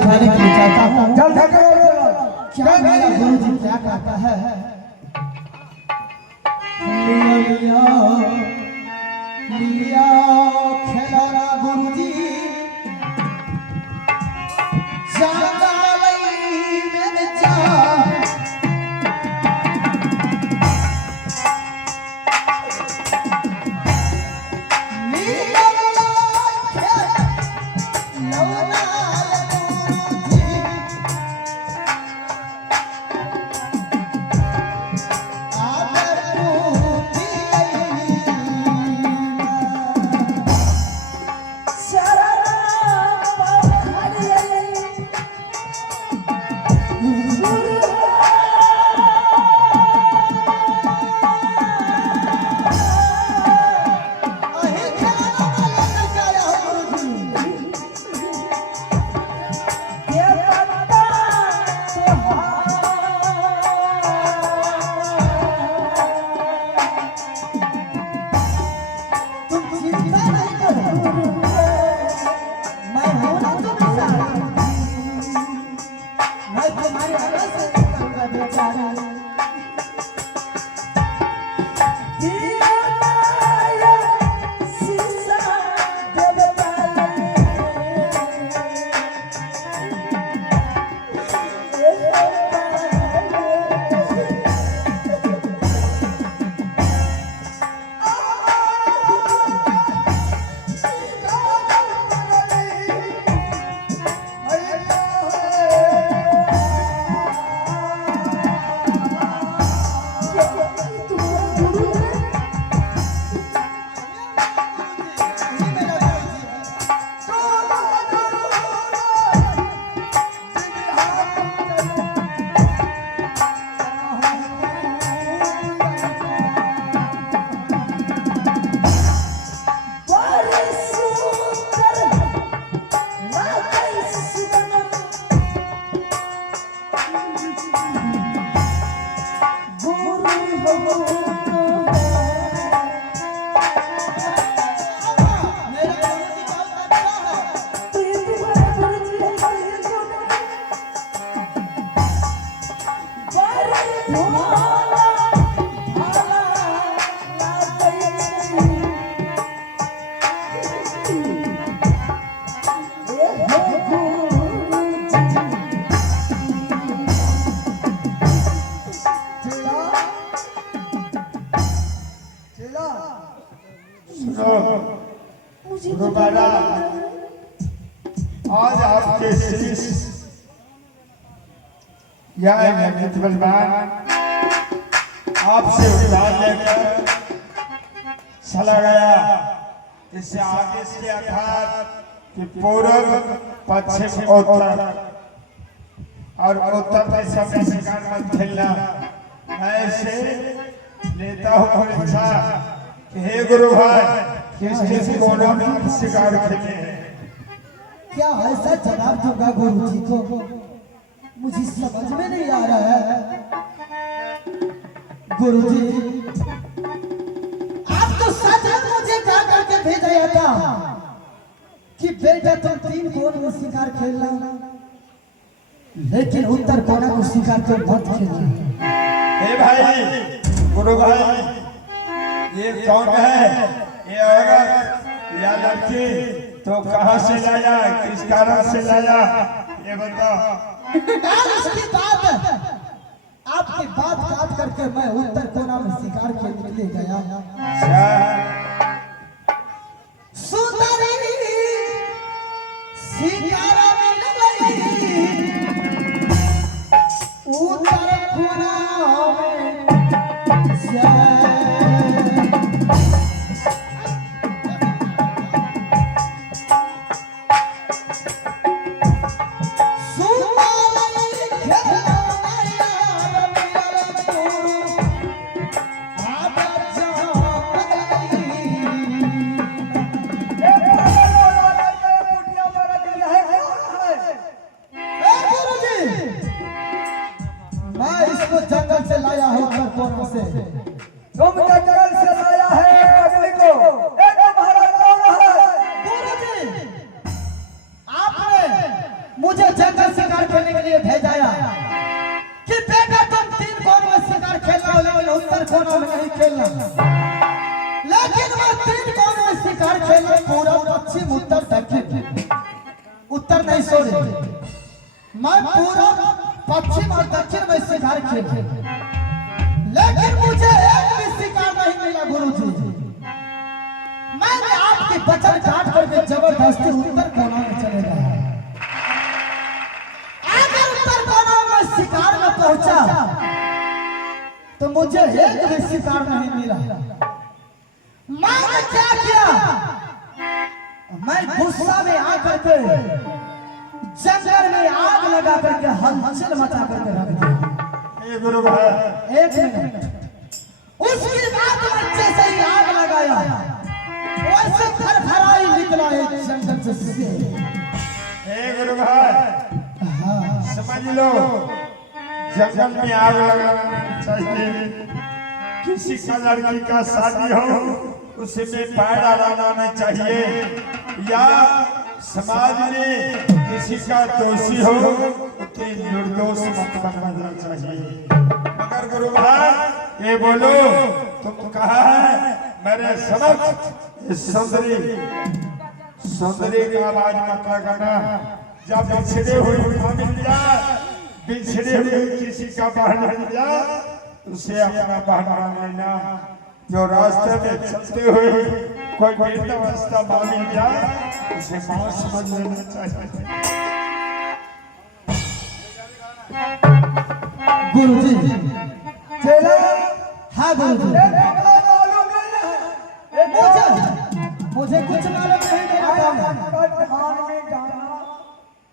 दिखाने के लिए चाहता हूँ। चल क्या मेरा गुरु जी क्या कहता है? लिया लिया लिया खिलाना गुरु जी जागा लई मेरे जान आज आपके शीश यह नमित बलवान आपसे उधार लेकर चला गया। इससे आगे से अर्थात कि पूर्व पश्चिम उत्तर और उत्तर में समय शिकार मत खेलना। मैं इसे लेता हूँ परीक्षा कि हे गुरु भाई किस कोनों में शिकार खेले हैं। क्या ऐसा जवाब दूंगा गुरु जी को? मुझे समझ में नहीं आ रहा है। गुरु जी आप तो सच मुझे कहा करके भेजा था कि बेटा तुम 3 कोण में शिकार खेलना, लेकिन उत्तर कोना को शिकार तो मत खेलना। हे भाई गुरु भाई, ये कौन है? ये औरत या लड़की तो कहाँ से लाया, किस कारण से लाया, ये बताओ। इसकी बात आपकी बात काट करके मैं उत्तर कोना में शिकार खेलने के लिए गया। सुंदरी शिकार मिल गई उत्तर कोना में। जंगल से लाया हूं उत्तर कोना से। जंगल शिकार खेलने के लिए भेजाया कि बेटा तुम 3 कोनों में शिकार खेलना हो, लेकिन उत्तर कोनों में नहीं खेलना। लेकिन मैं 3 कोनों में शिकार खेलना, पूरब पश्चिम उत्तर दक्षिण, उत्तर नहीं छोड़े। मैं पूरब पश्चिम और दक्षिण में शिकार खेल, लेकिन मुझे एक भी शिकार नहीं मिला गुरुजी। मैंने आपकी वचन काट करके जबरदस्ती उत्तर कोना में चले गया। अगर उत्तर कोना में शिकार में पहुंचा तो मुझे एक भी शिकार नहीं मिला। मैंने क्या किया, मैं गुस्सा में आकर के जंगल में आग लगा करके हलचल मचा करके रख दिया। गुरु भाई 1 मिनट। उसके बाद बच्चे से ही आग लगाया, वैसे फरफराई निकला है जंगल से। गुरु भाई हाँ समझ लो, जंगल में आग लगाना चाहिए। किसी का लड़की का शादी हो उसमें पैर डालना नहीं चाहिए, या समाज में किसी का दोषी हो उसे निर्दोष मत बनना चाहिए। मगर गुरु भाई ये बोलो, तुम कहा है मेरे समक्ष सुंदरी का आवाज मत लगाना। जब बिछड़े हुए मिल जाए, बिछड़े हुए किसी का बहन मिल जाए, उसे अपना बहन मान लेना। जो रास्ते में चलते हुए कोई वृद्धावस्था मिल जाए, उसे मां समझ लेना चाहिए। गुरुजी चलो हाँ गुरुजी, मुझे कुछ मालूम नहीं। मेरा काम है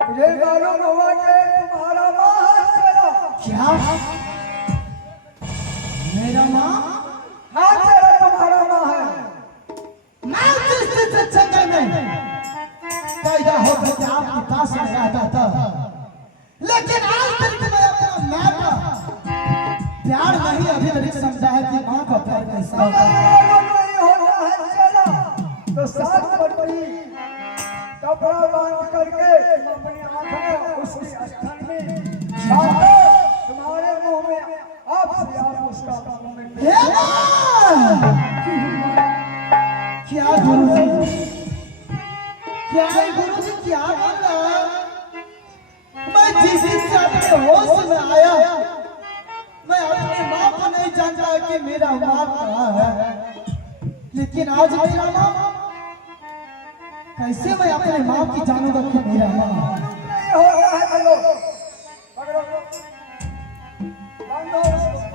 मुझे मालूम हुआ कि तुम्हारा माँ चला। क्या मेरा माँ? हाँ चला, तुम्हारा माँ है। मैं जिस जंगल में पैदा होकर के आपके पास में रहता था, लेकिन आज तक मैं अपना माँ का प्यार नहीं अभी तक समझा है कि माँ का प्यार कैसा होता है। तो साथ पट्टी कपड़ा बांध करके अपनी आंख में उसकी स्तन में तुम्हारे मुंह में आपसे आप उसका मुंह में क्या गुरुजी, क्या गुरुजी क्या बोल रहा है? मैं जिस दिन से अपने होश में आया, मैं अपनी माँ को नहीं जानता कि मेरा माँ कहाँ है। लेकिन आज मेरा माँ, कैसे मैं अपने माँ की जानूंगा कि मेरा माँ नहीं हो रहा है। चलो पकड़ो, बांधो उसको।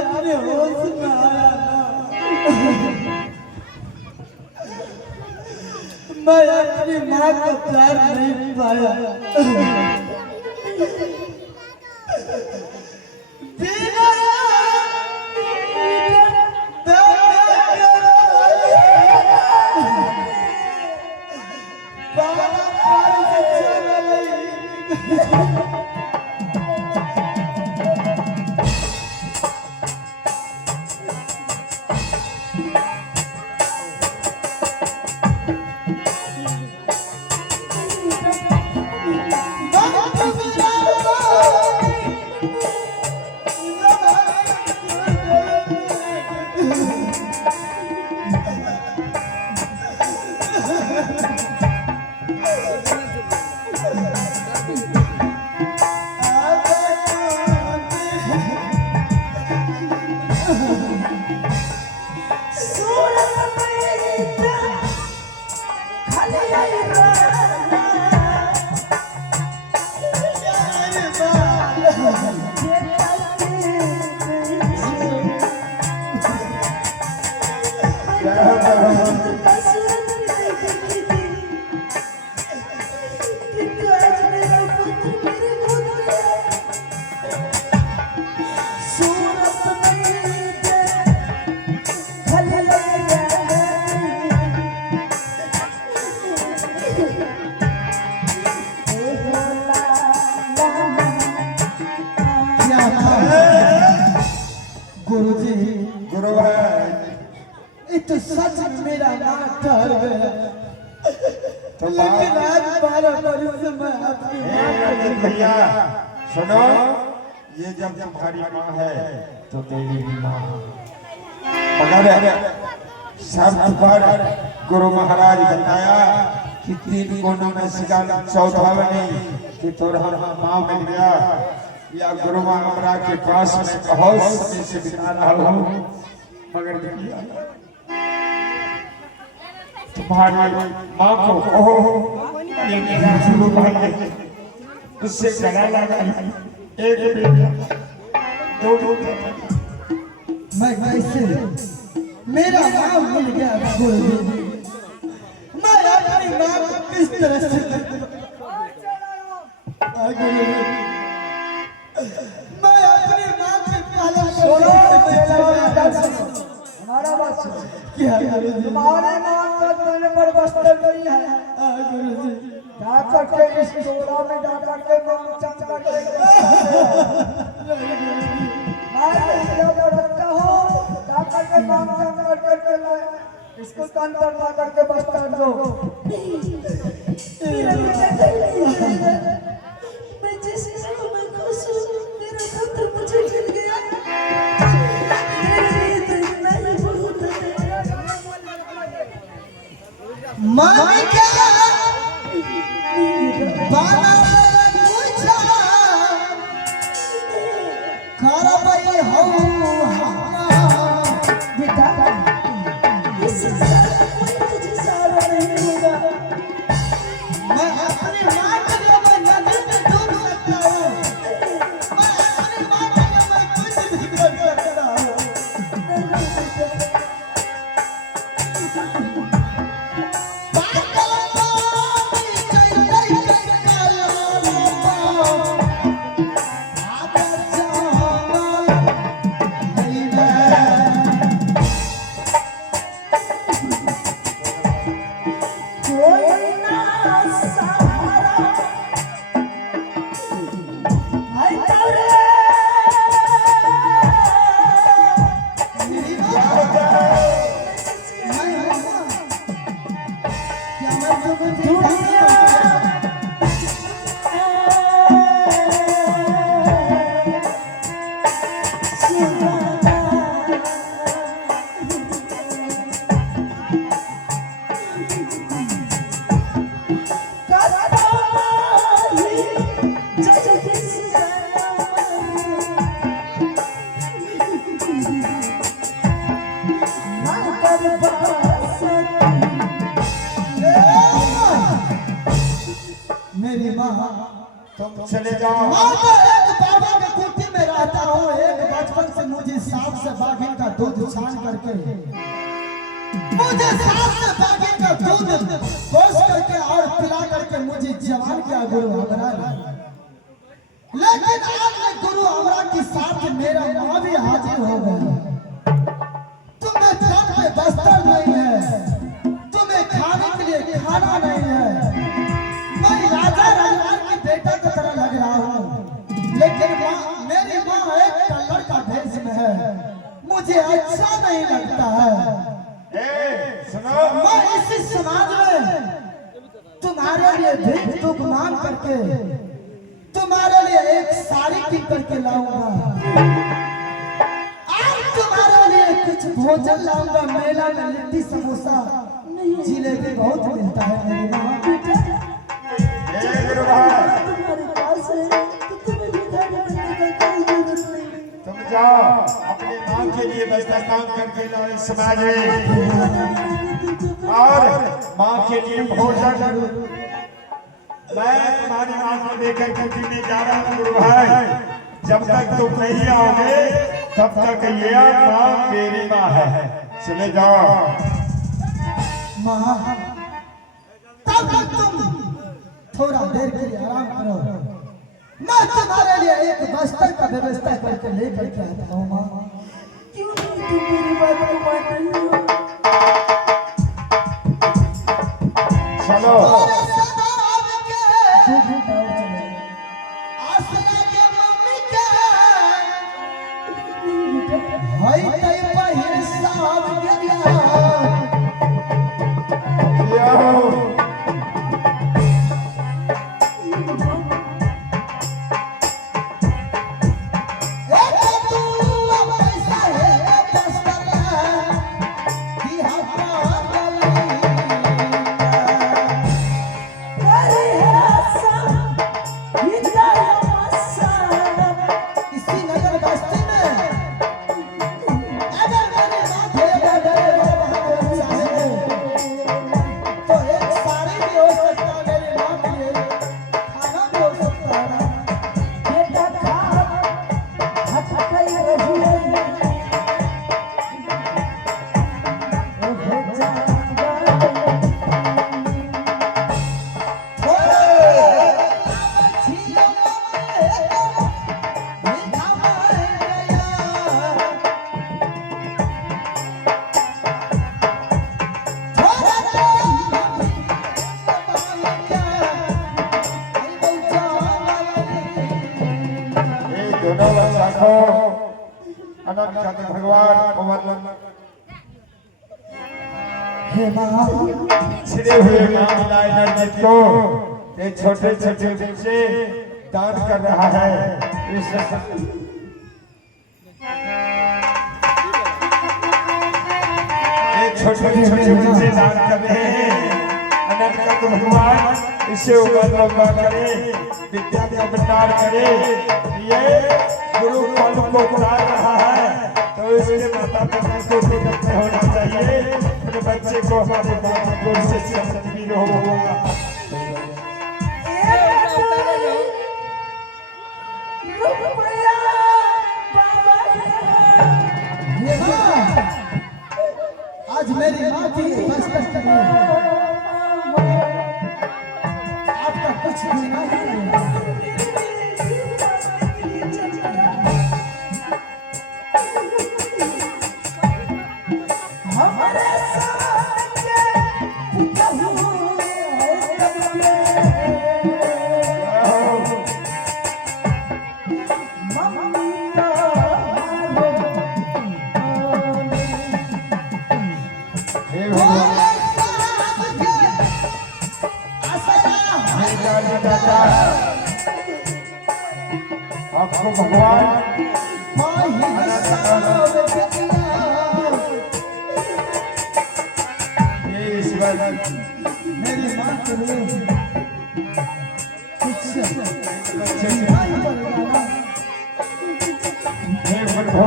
अपने होश में आया ना, मैं अपनी माँ को प्यार नहीं पाया। गुरुजी, गुरु है, ये तो सच में मेरा नाम ठहर गया, तो लेकिन आज 12 बरस से मैं अपनी माँ को रंजित भैया सुनो, ये जब तुम्हारी माँ है तो तेरी भी माँ मगर शर्त पर गुरु महाराज बताया कि 3 कोनों में सिगार चौथा नहीं कि तोरा माँ मिल गया या गुरु महाराज के पास में बहुत समय से बिता रहा हूँ, मगर तुम्हारी माँ को कहो ये मेरा गुरु भाई है, उससे गला लगा एक बेटा 2 मैं कैसे मेरा नाम मिल गया गुरुदेव। मैं अपनी माँ को किस तरह से मैं अपनी माँ के पालन हमारा बात सुनो। क्या गुरुजी? तुम्हारे नाम पर मैंने पर बस्तर नहीं है गुरुजी जा करके इस टोला में जा करके चंद करके मैं इसके ऊपर रखता हूँ जा करके मांग चंद करके मैं इसको कान पर ला करके बस्तर दो। मेरा बेटा जल्दी आएगा। मैं जिस समय में खुश हूँ तेरा पुत्र मुझे मिल गया। मेरे लिए तो इतना ही बहुत है। मामी क्या बाना मेरा पूछा खारा भाई हो बेटा इस संसार में कोई तुझे सहारा नहीं होगा। मैं अपनी माँ के लिए मैं नदी में डूब सकता हूँ। मैं अपनी माँ के लिए मैं कुछ भी कर सकता हूँ। कोई ना सहारा हाय तारे मेरी माँ मैं हूँ माँ। क्या मैं जो कुछ दुनिया मेरी माँ तुम चले जाओ। माँ मैं एक बाबा के कुटी में रहता हूँ। एक बचपन से मुझे सांप से बाघिन का दूध छान करके मुझे सांप से बाघिन का दूध पोष करके और पिला करके मुझे जवान किया गुरु हमरा ने। लेकिन आज मैं गुरु हमरा के साथ मेरा माँ भी हाजिर हो गया। तुम्हें तन पे बस्तर नहीं है, तुम्हें खाने के लिए खाना नहीं है। मैं राजा राजवार की बेटा की तरह लग रहा हूँ, लेकिन मेरी माँ एक कल्लड़ का भेष में है। मुझे अच्छा नहीं लगता है। सुनो मैं इसी समाज में तुम्हारे लिए भीख दुख मांग करके तुम्हारे लिए एक साड़ी कीन करके लाऊंगा और तुम्हारे लिए कुछ भोजन लाऊंगा। मेला में लिट्टी समोसा जिलेबी बहुत मिलता है मेरी माँ। गुरु भाई तुम्हारे पास है तो तुम्हें भिखारी बनने का कोई जरूरत नहीं। तुम जाओ अपनी माँ के लिए बस्तर काम करके लाओ इस समाज में और माँ के लिए भोजन। मैं तुम्हारी माँ को लेकर कुटी में जा रहा हूँ गुरु भाई। जब तक तुम नहीं आओगे तब तक ये माँ मेरी माँ है। चले जाओ। माँ तब तक तुम थोड़ा देर के लिए आराम करो। मैं तुम्हारे लिए एक बस्तर का व्यवस्था करके लेकर के आता हूँ माँ। क्यों नहीं तुम मेरी बात को मान रही हो? चलो आसरा के मम्मी के हई तई पहिर साहब गेलिया जाओ। इसी नगर बस्ती में अगर मेरी माँ अनंत कंद भगवान पवन हे माँ छिड़े हुए नाम मिलाए नरजित को ये छोटे छोटे बच्चे दान कर रहा है। इस छोटे छोटे बच्चे दान कर रहे हैं। अनंत कंद भगवान इसे उम्र लंबा करे, विद्या का भंडार करे। ये गुरु फल को उतार रहा है तो इसके माता पिता को निकटते होना चाहिए। अपने बच्चे को हमारे माता को से संजीव होगा। हे माँ आज मेरी माँ की बचपन करी आपका कुछ भी नहीं। हमारे आपको भगवान ये ईश्वर मेरी माँ के लिए कुछ हे प्रभु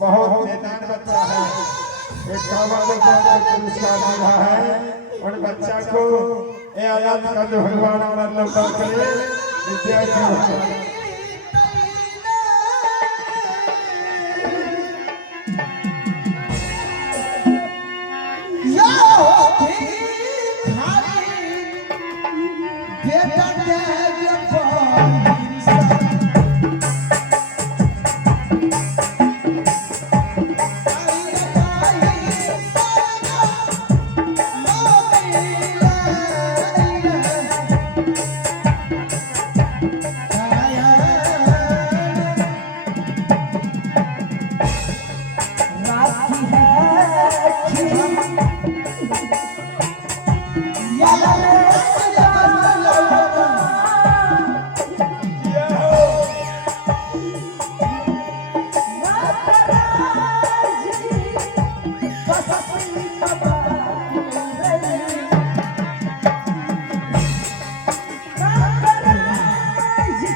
बहुत मैदान बच्चा है। एक पुरस्कार मिल रहा है और बच्चा को ये आजाद कर भगवान लंबा करे विद्या